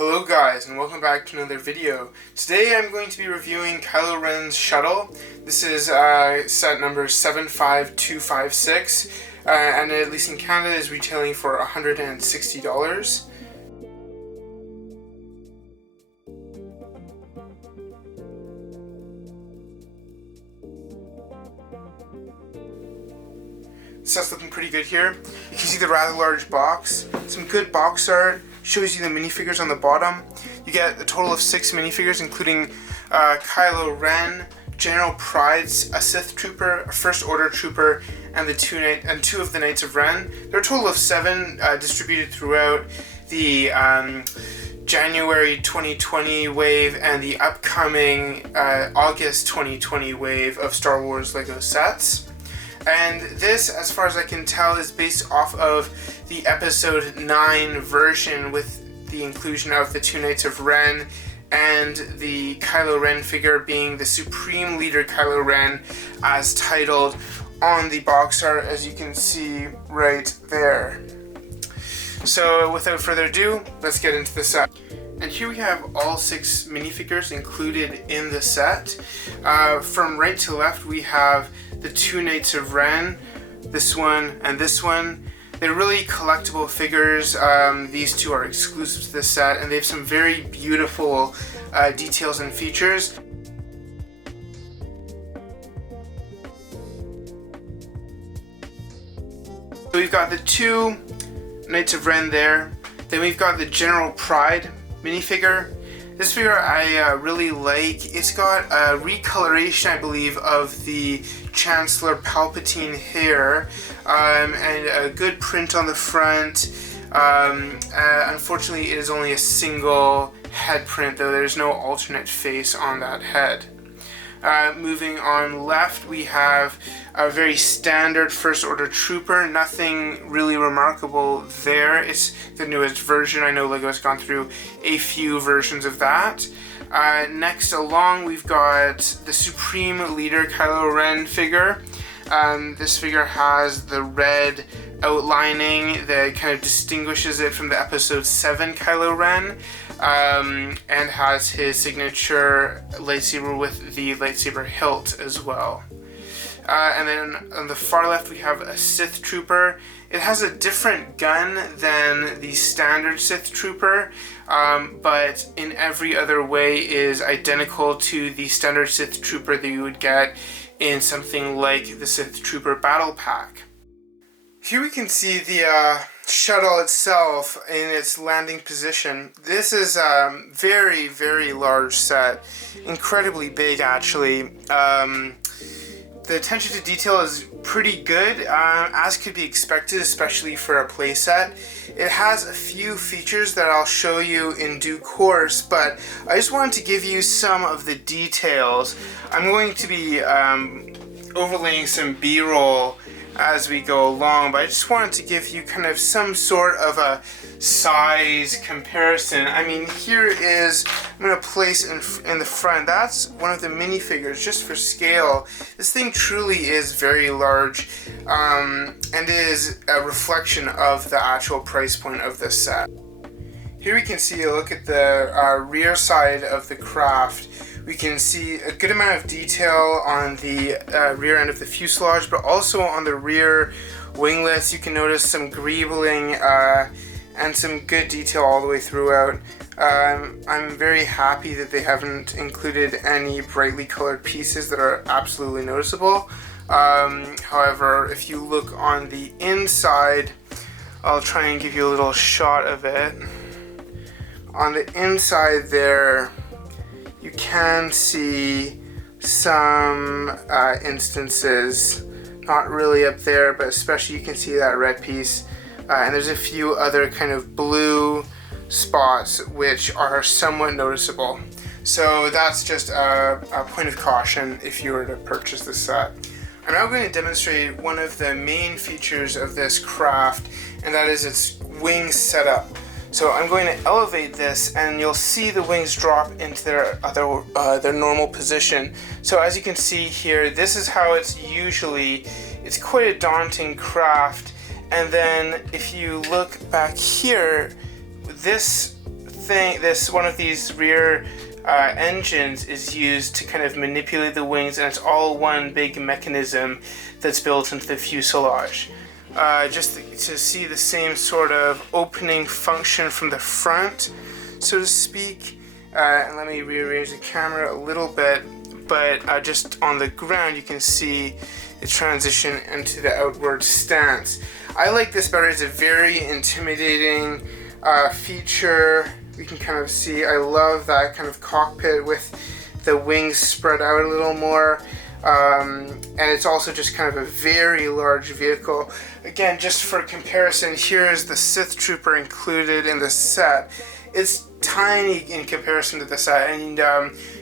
Hello guys, and welcome back to another video. Today I'm going to be reviewing Kylo Ren's Shuttle. This is set number 75256, and at least in Canada is retailing for $160. Set's looking pretty good here. You can see the rather large box, some good box art, shows you the minifigures on the bottom. You get a total of 6 minifigures, including Kylo Ren, General Pride, a Sith Trooper, a First Order Trooper, and two of the Knights of Ren. There are a total of 7 distributed throughout the January 2020 wave and the upcoming August 2020 wave of Star Wars LEGO sets. And this, as far as I can tell, is based off of the Episode 9 version with the inclusion of the 2 Knights of Ren and the Kylo Ren figure being the Supreme Leader Kylo Ren as titled on the box art, as you can see right there. So without further ado, let's get into the set. And here we have all 6 minifigures included in the set. From right to left we have the 2 Knights of Ren, this one and this one. They're really collectible figures. These 2 are exclusive to this set, and they have some very beautiful details and features. So we've got the 2 Knights of Ren there. Then we've got the General Pride minifigure. This figure I really like. It's got a recoloration, I believe, of the Chancellor Palpatine hair, and a good print on the front. Unfortunately, it is only a single head print, though there's no alternate face on that head. Moving on left, we have a very standard First Order Trooper. Nothing really remarkable there. It's the newest version. I know LEGO has gone through a few versions of that. Next along, we've got the Supreme Leader Kylo Ren figure. This figure has the red outlining that kind of distinguishes it from the Episode 7 Kylo Ren, and has his signature lightsaber with the lightsaber hilt as well. And then on the far left we have a Sith Trooper. It has a different gun than the standard Sith Trooper, but in every other way is identical to the standard Sith Trooper that you would get in something like the Sith Trooper Battle Pack. Here we can see the shuttle itself in its landing position. This is a very, very large set. Incredibly big, actually. The attention to detail is pretty good, as could be expected, especially for a playset. It has a few features that I'll show you in due course, but I just wanted to give you some of the details. I'm going to be overlaying some B-roll as we go along, but I just wanted to give you kind of some sort of a size comparison. I mean, here is, I'm going to place in the front, that's one of the minifigures, just for scale. This thing truly is very large, and is a reflection of the actual price point of this set. Here we can see a look at the rear side of the craft. We can see a good amount of detail on the rear end of the fuselage, but also on the rear winglets. You can notice some greebling and some good detail all the way throughout. I'm very happy that they haven't included any brightly colored pieces that are absolutely noticeable. However, if you look on the inside, I'll try and give you a little shot of it. On the inside there, you can see some instances, not really up there, but especially you can see that red piece. And there's a few other kind of blue spots which are somewhat noticeable. So that's just a point of caution if you were to purchase this set. I'm now going to demonstrate one of the main features of this craft, and that is its wing setup. So I'm going to elevate this, and you'll see the wings drop into their normal position. So as you can see here, this is how it's usually. It's quite a daunting craft. And then if you look back here, this one of these rear engines is used to kind of manipulate the wings, and it's all one big mechanism that's built into the fuselage. Just to see the same sort of opening function from the front, so to speak. And let me rearrange the camera a little bit, but just on the ground you can see the transition into the outward stance. I like this better. It's a very intimidating feature. You can kind of see, I love that kind of cockpit with the wings spread out a little more. And it's also just kind of a very large vehicle. Again, just for comparison, here's the Sith Trooper included in the set. It's tiny in comparison to the set, and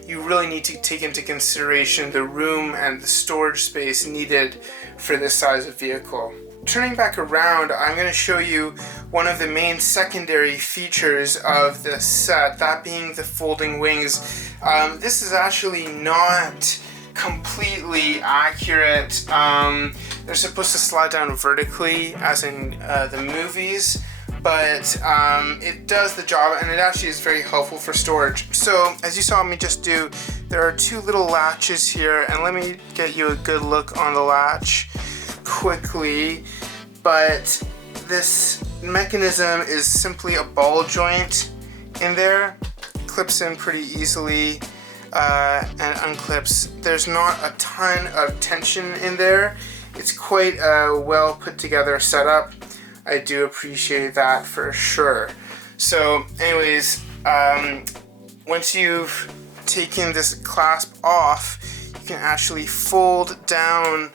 you really need to take into consideration the room and the storage space needed for this size of vehicle. Turning back around, I'm going to show you one of the main secondary features of the set, that being the folding wings. This is actually not completely accurate. They're supposed to slide down vertically, as in the movies, but it does the job, and it actually is very helpful for storage. So, as you saw me just do, there are two little latches here, and let me get you a good look on the latch quickly. But this mechanism is simply a ball joint in there, clips in pretty easily and unclips. There's not a ton of tension in there. It's quite a well put together setup. I do appreciate that for sure. So anyways, once you've taken this clasp off, you can actually fold down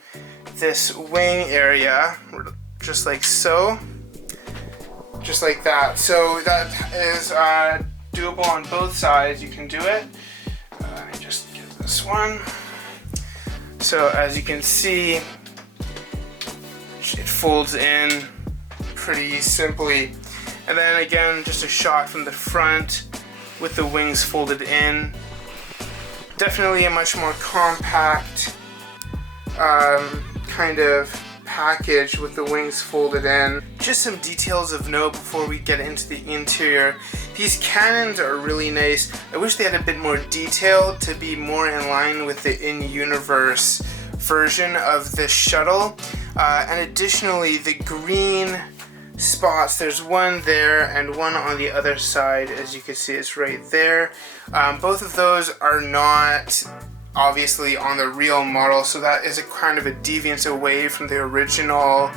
this wing area just like so, just like that. So that is doable on both sides. You can do it. Let me just get this one. So as you can see, it folds in pretty simply. And then again, just a shot from the front with the wings folded in. Definitely a much more compact kind of package with the wings folded in. Just some details of note before we get into the interior. These cannons are really nice. I wish they had a bit more detail to be more in line with the in-universe version of this shuttle. And additionally, the green spots, there's one there and one on the other side. As you can see, it's right there. Both of those are not obviously on the real model, so that is a kind of a deviance away from the original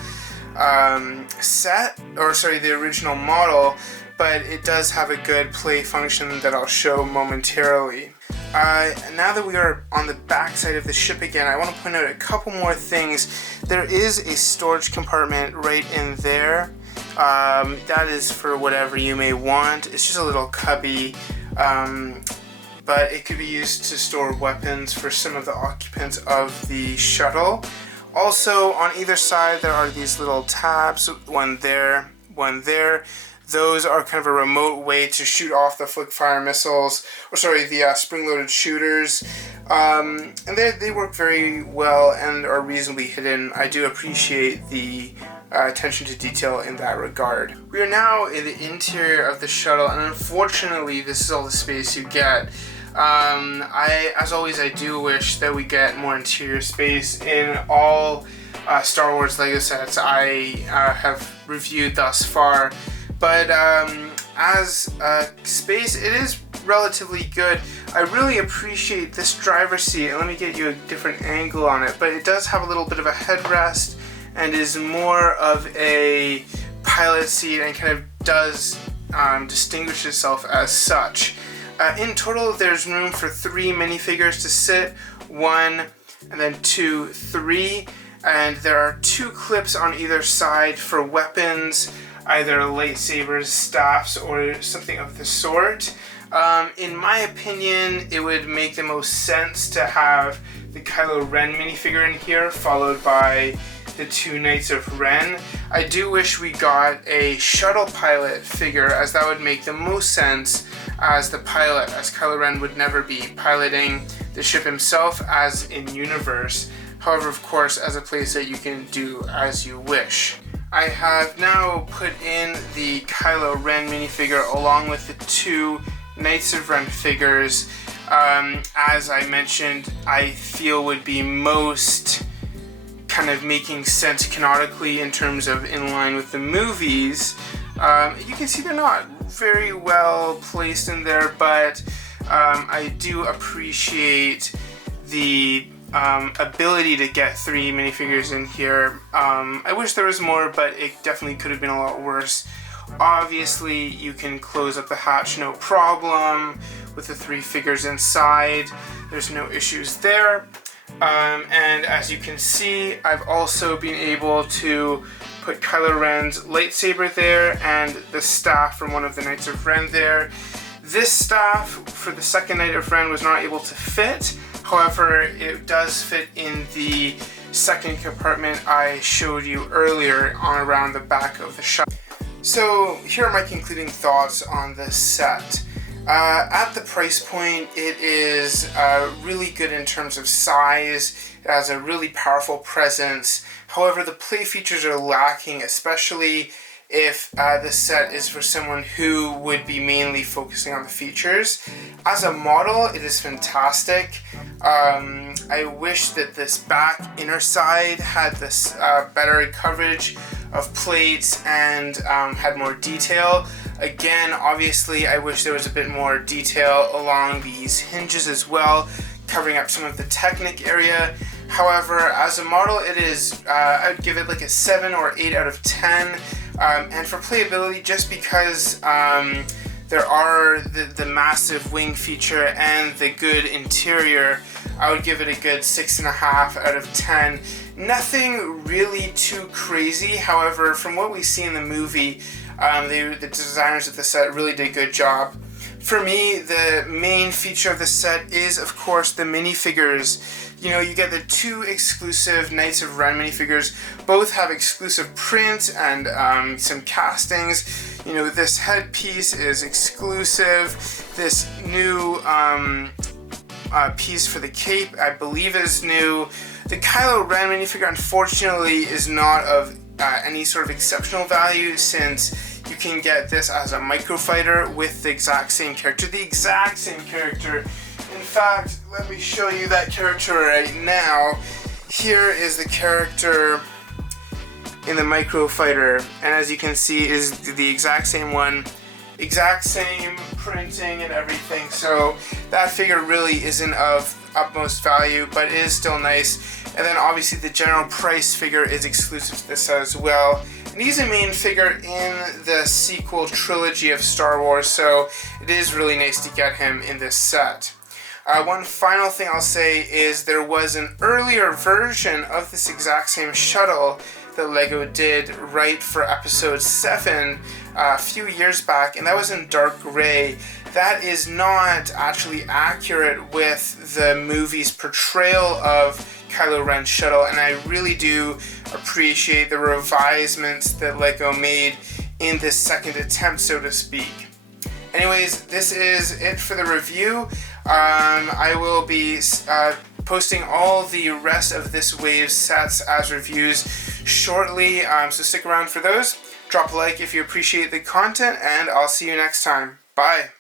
the original model, but it does have a good play function that I'll show momentarily. Now that we are on the back side of the ship again, I want to point out a couple more things. There is a storage compartment right in there. That is for whatever you may want. It's just a little cubby, but it could be used to store weapons for some of the occupants of the shuttle. Also, on either side there are these little tabs, one there, one there. Those are kind of a remote way to shoot off the flick fire missiles, the spring-loaded shooters. And they work very well and are reasonably hidden. I do appreciate the attention to detail in that regard. We are now in the interior of the shuttle, and unfortunately this is all the space you get. As always, I do wish that we get more interior space in all Star Wars LEGO sets I have reviewed thus far. But as space, it is relatively good. I really appreciate this driver's seat. Let me get you a different angle on it, but it does have a little bit of a headrest and is more of a pilot seat and kind of does distinguish itself as such. In total, there's room for 3 minifigures to sit, 1 and then 2, 3, and there are 2 clips on either side for weapons, either lightsabers, staffs, or something of the sort. In my opinion, it would make the most sense to have the Kylo Ren minifigure in here, followed by the 2 Knights of Ren. I do wish we got a shuttle pilot figure, as that would make the most sense as the pilot, as Kylo Ren would never be piloting the ship himself as in universe. However, of course, as a playset you can do as you wish. I have now put in the Kylo Ren minifigure along with the 2 Knights of Ren figures. As I mentioned, I feel would be most kind of making sense canonically in terms of in line with the movies. You can see they're not very well placed in there, but I do appreciate the ability to get 3 minifigures in here. I wish there was more, but it definitely could have been a lot worse. Obviously, you can close up the hatch no problem with the 3 figures inside. There's no issues there. And as you can see, I've also been able to put Kylo Ren's lightsaber there and the staff from one of the Knights of Ren there. This staff for the second Knight of Ren was not able to fit. However, it does fit in the second compartment I showed you earlier on around the back of the shuttle. So here are my concluding thoughts on this set. At the price point, it is really good in terms of size. It has a really powerful presence. However, the play features are lacking, especially if the set is for someone who would be mainly focusing on the features. As a model, it is fantastic. I wish that this back inner side had this better coverage of plates and had more detail. Again, obviously, I wish there was a bit more detail along these hinges as well, covering up some of the Technic area. However, as a model, it is, I would give it like a 7 or 8 out of 10. And for playability, just because there are the massive wing feature and the good interior, I would give it a good 6.5 out of 10. Nothing really too crazy. However, from what we see in the movie, the designers of the set really did a good job. For me, the main feature of the set is, of course, the minifigures. You know, you get the 2 exclusive Knights of Ren minifigures. Both have exclusive print and some castings. You know, this headpiece is exclusive. This new piece for the cape, I believe, is new. The Kylo Ren minifigure, unfortunately, is not of any sort of exceptional value, since you can get this as a microfighter with the exact same character. The exact same character. In fact, let me show you that character right now. Here is the character in the microfighter, and as you can see, is the exact same one. Exact same printing and everything, so that figure really isn't of utmost value, but it is still nice. And then obviously the general price figure is exclusive to this set as well. And he's a main figure in the sequel trilogy of Star Wars, so it is really nice to get him in this set. One final thing I'll say is there was an earlier version of this exact same shuttle that LEGO did right for episode 7 a few years back, and that was in dark gray. That is not actually accurate with the movie's portrayal of Kylo Ren's shuttle, and I really do appreciate the revisements that LEGO made in this second attempt, so to speak. Anyways, this is it for the review. I will be posting all the rest of this wave's sets as reviews shortly, so stick around for those. Drop a like if you appreciate the content, and I'll see you next time. Bye!